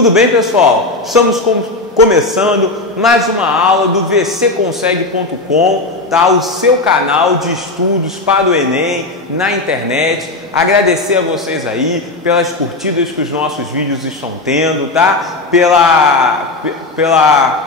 Tudo bem, pessoal? Estamos começando mais uma aula do vcconsegue.com, tá? O seu canal de estudos para o Enem na internet. Agradecer a vocês aí pelas curtidas que os nossos vídeos estão tendo, tá? Pela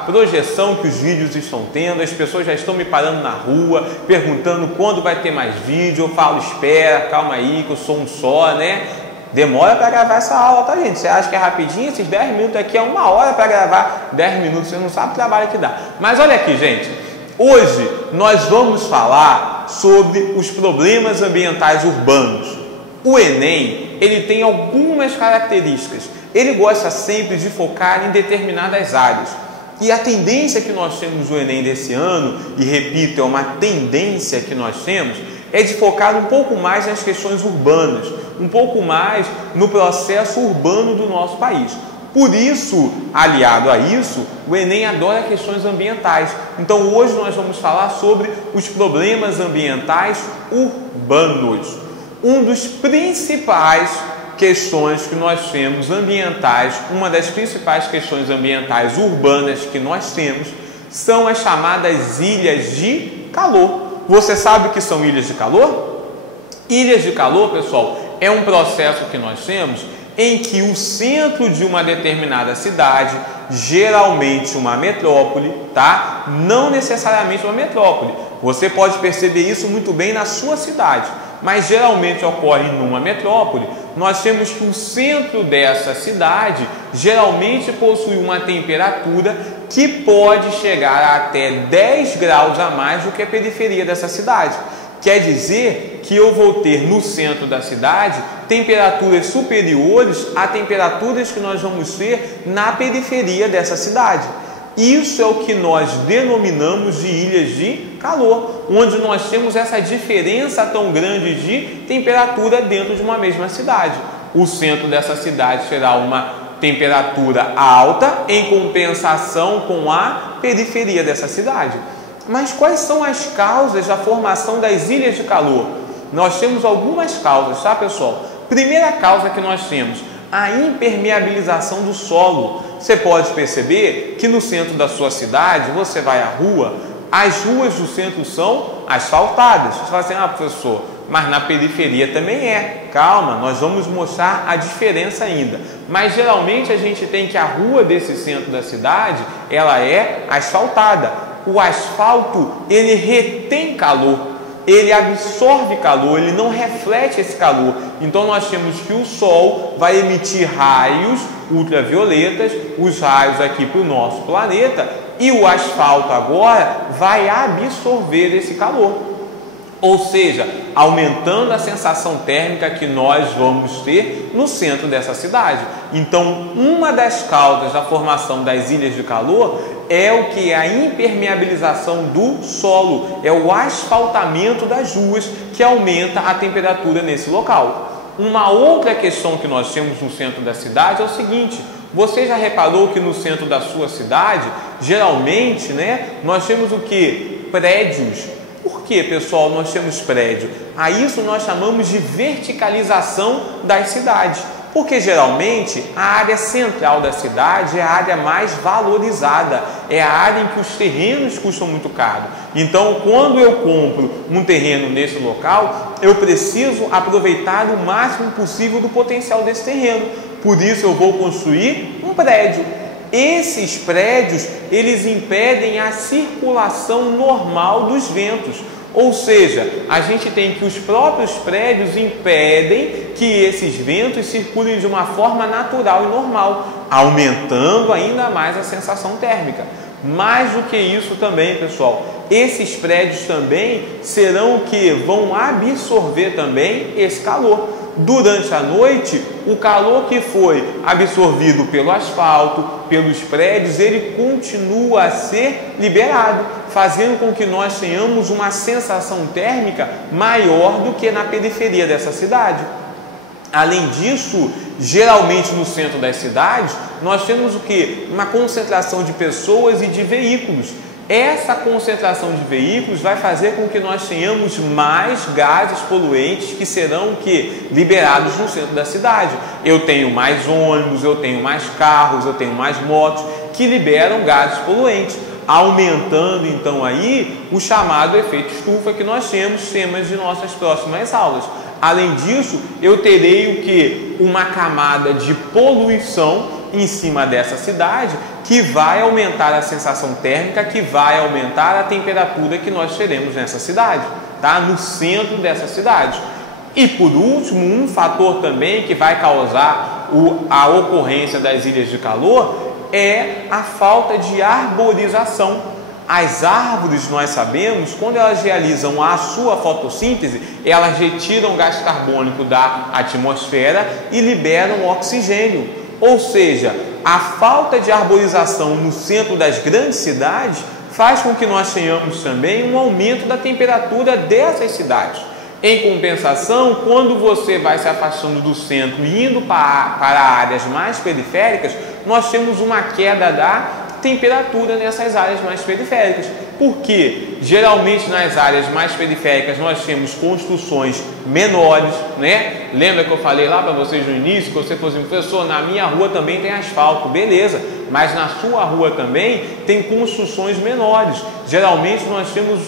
projeção que os vídeos estão tendo. As pessoas já estão me parando na rua, perguntando quando vai ter mais vídeo. Eu falo, espera, calma aí, que eu sou um só, né? Demora para gravar essa aula, tá, gente? Você acha que é rapidinho? Esses 10 minutos aqui é uma hora para gravar 10 minutos. Você não sabe o trabalho que dá. Mas olha aqui, gente. Hoje nós vamos falar sobre os problemas ambientais urbanos. O Enem, ele tem algumas características. Ele gosta sempre de focar em determinadas áreas. E a tendência que nós temos no Enem desse ano, e repito, é uma tendência que nós temos, é de focar um pouco mais nas questões urbanas, um pouco mais no processo urbano do nosso país. Por isso, aliado a isso, o Enem adora questões ambientais. Então hoje nós vamos falar sobre os problemas ambientais urbanos. Um dos principais questões que nós temos ambientais, uma das principais questões ambientais urbanas que nós temos, são as chamadas ilhas de calor. Você sabe o que são ilhas de calor? Ilhas de calor, pessoal, é um processo que nós temos em que o centro de uma determinada cidade, geralmente uma metrópole, tá? Não necessariamente uma metrópole. Você pode perceber isso muito bem na sua cidade, mas geralmente ocorre numa metrópole. Nós temos que o centro dessa cidade geralmente possui uma temperatura que pode chegar a até 10 graus a mais do que a periferia dessa cidade. Quer dizer que eu vou ter no centro da cidade temperaturas superiores a temperaturas que nós vamos ter na periferia dessa cidade. Isso é o que nós denominamos de ilhas de calor, onde nós temos essa diferença tão grande de temperatura dentro de uma mesma cidade. O centro dessa cidade terá uma temperatura alta em compensação com a periferia dessa cidade. Mas quais são as causas da formação das ilhas de calor? Nós temos algumas causas, tá, pessoal? Primeira causa que nós temos, a impermeabilização do solo. Você pode perceber que no centro da sua cidade, você vai à rua, as ruas do centro são asfaltadas. Você fala assim, professor, mas na periferia também é. Calma, nós vamos mostrar a diferença ainda. Mas geralmente a gente tem que a rua desse centro da cidade, ela é asfaltada. O asfalto, ele retém calor, ele absorve calor, ele não reflete esse calor. Então nós temos que o sol vai emitir raios ultravioletas, os raios aqui para o nosso planeta, e o asfalto agora vai absorver esse calor. Ou seja, aumentando a sensação térmica que nós vamos ter no centro dessa cidade. Então, uma das causas da formação das ilhas de calor é o que? A impermeabilização do solo, é o asfaltamento das ruas que aumenta a temperatura nesse local. Uma outra questão que nós temos no centro da cidade é o seguinte: você já reparou que no centro da sua cidade, geralmente, né, nós temos o que? Prédios. Por que, pessoal, nós temos prédio? A isso nós chamamos de verticalização das cidades. Porque geralmente a área central da cidade é a área mais valorizada, é a área em que os terrenos custam muito caro. Então, quando eu compro um terreno nesse local, eu preciso aproveitar o máximo possível do potencial desse terreno. Por isso eu vou construir um prédio. Esses prédios, eles impedem a circulação normal dos ventos. Ou seja, a gente tem que os próprios prédios impedem que esses ventos circulem de uma forma natural e normal, aumentando ainda mais a sensação térmica. Mais do que isso também, pessoal, esses prédios também serão que vão absorver também esse calor. Durante a noite, o calor que foi absorvido pelo asfalto, pelos prédios, ele continua a ser liberado, fazendo com que nós tenhamos uma sensação térmica maior do que na periferia dessa cidade. Além disso, geralmente no centro das cidades, nós temos o que? Uma concentração de pessoas e de veículos. Essa concentração de veículos vai fazer com que nós tenhamos mais gases poluentes que serão liberados no centro da cidade. Eu tenho mais ônibus, eu tenho mais carros, eu tenho mais motos que liberam gases poluentes, aumentando então aí o chamado efeito estufa que nós temos temas de nossas próximas aulas. Além disso, eu terei uma camada de poluição em cima dessa cidade que vai aumentar a sensação térmica, que vai aumentar a temperatura que nós teremos nessa cidade, tá? No centro dessa cidade. E por último, um fator também que vai causar a ocorrência das ilhas de calor é a falta de arborização. As árvores, nós sabemos, quando elas realizam a sua fotossíntese, elas retiram gás carbônico da atmosfera e liberam oxigênio. Ou seja, a falta de arborização no centro das grandes cidades faz com que nós tenhamos também um aumento da temperatura dessas cidades. Em compensação, quando você vai se afastando do centro e indo para áreas mais periféricas, nós temos uma queda da temperatura nessas áreas mais periféricas. Porque geralmente nas áreas mais periféricas nós temos construções menores, né? Lembra que eu falei lá para vocês no início, que você fosse professor, na minha rua também tem asfalto, beleza, mas na sua rua também tem construções menores. Geralmente nós temos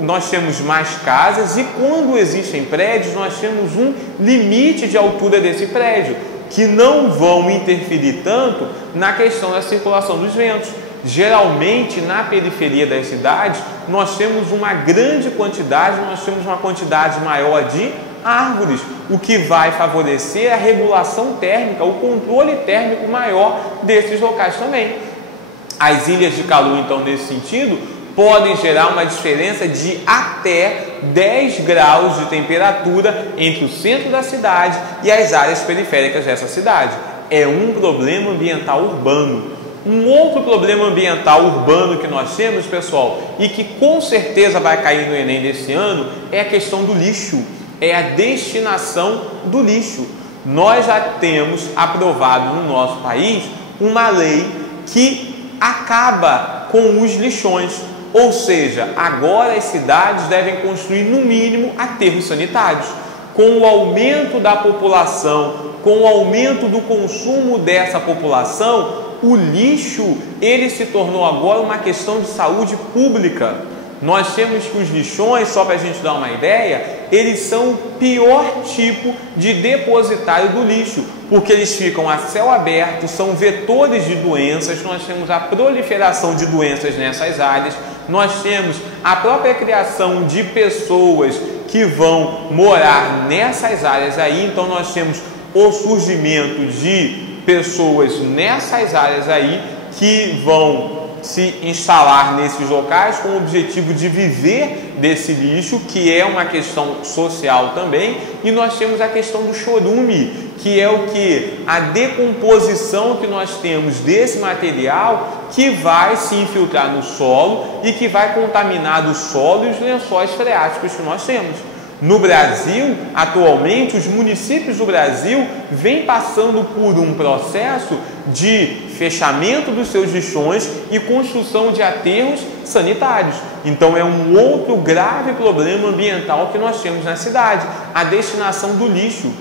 nós temos mais casas, e quando existem prédios nós temos um limite de altura desse prédio, que não vão interferir tanto na questão da circulação dos ventos. Geralmente, na periferia das cidades, nós temos uma grande quantidade, uma quantidade maior de árvores, o que vai favorecer a regulação térmica, o controle térmico maior desses locais também. As ilhas de calor, então, nesse sentido, podem gerar uma diferença de até 10 graus de temperatura entre o centro da cidade e as áreas periféricas dessa cidade. É um problema ambiental urbano. Um outro problema ambiental urbano que nós temos, pessoal, e que com certeza vai cair no Enem desse ano, é a questão do lixo, é a destinação do lixo. Nós já temos aprovado no nosso país uma lei que acaba com os lixões. Ou seja, agora as cidades devem construir no mínimo aterros sanitários. Com o aumento da população, com o aumento do consumo dessa população, o lixo ele se tornou agora uma questão de saúde pública. Nós temos que os lixões, só para a gente dar uma ideia, eles são o pior tipo de depositário do lixo, porque eles ficam a céu aberto, são vetores de doenças, nós temos a proliferação de doenças nessas áreas, nós temos a própria criação de pessoas que vão morar nessas áreas aí, então nós temos o surgimento de pessoas nessas áreas aí que vão se instalar nesses locais com o objetivo de viver desse lixo, que é uma questão social também, e nós temos a questão do chorume, que é a decomposição que nós temos desse material que vai se infiltrar no solo e que vai contaminar o solo e os lençóis freáticos que nós temos. No Brasil, atualmente, os municípios do Brasil vêm passando por um processo de fechamento dos seus lixões e construção de aterros sanitários. Então, é um outro grave problema ambiental que nós temos na cidade, a destinação do lixo.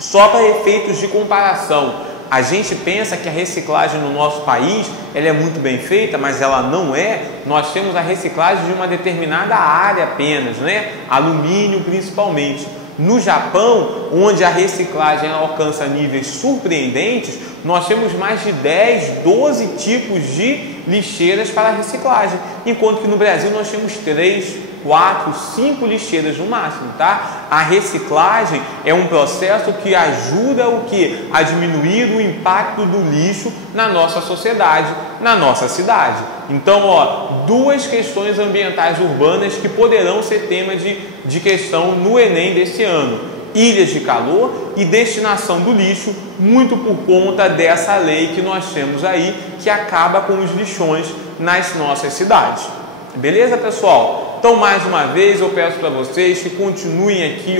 Só para efeitos de comparação, a gente pensa que a reciclagem no nosso país ela é muito bem feita, mas ela não é. Nós temos a reciclagem de uma determinada área apenas, né? Alumínio principalmente. No Japão, onde a reciclagem alcança níveis surpreendentes, nós temos mais de 10, 12 tipos de lixeiras para reciclagem, enquanto que no Brasil nós temos 3, 4, 5 lixeiras no máximo, tá? A reciclagem é um processo que ajuda a diminuir o impacto do lixo na nossa sociedade, na nossa cidade. Então, duas questões ambientais urbanas que poderão ser tema de questão no Enem desse ano: ilhas de calor e destinação do lixo, muito por conta dessa lei que nós temos aí, que acaba com os lixões nas nossas cidades. Beleza, pessoal? Então, mais uma vez, eu peço para vocês que continuem aqui,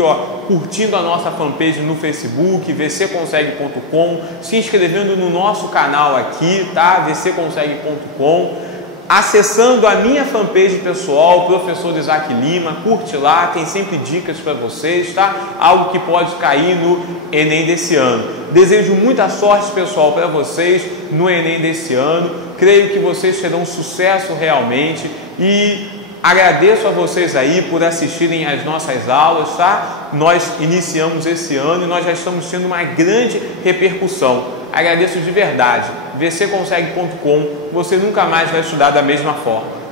curtindo a nossa fanpage no Facebook, vcconsegue.com, se inscrevendo no nosso canal aqui, tá? vcconsegue.com. acessando a minha fanpage pessoal, Professor Isaac Lima, curte lá, tem sempre dicas para vocês, tá? Algo que pode cair no Enem desse ano. Desejo muita sorte, pessoal, para vocês no Enem desse ano. Creio que vocês terão sucesso realmente e agradeço a vocês aí por assistirem às nossas aulas, tá? Nós iniciamos esse ano e nós já estamos tendo uma grande repercussão. Agradeço de verdade. vcconsegue.com, você nunca mais vai estudar da mesma forma.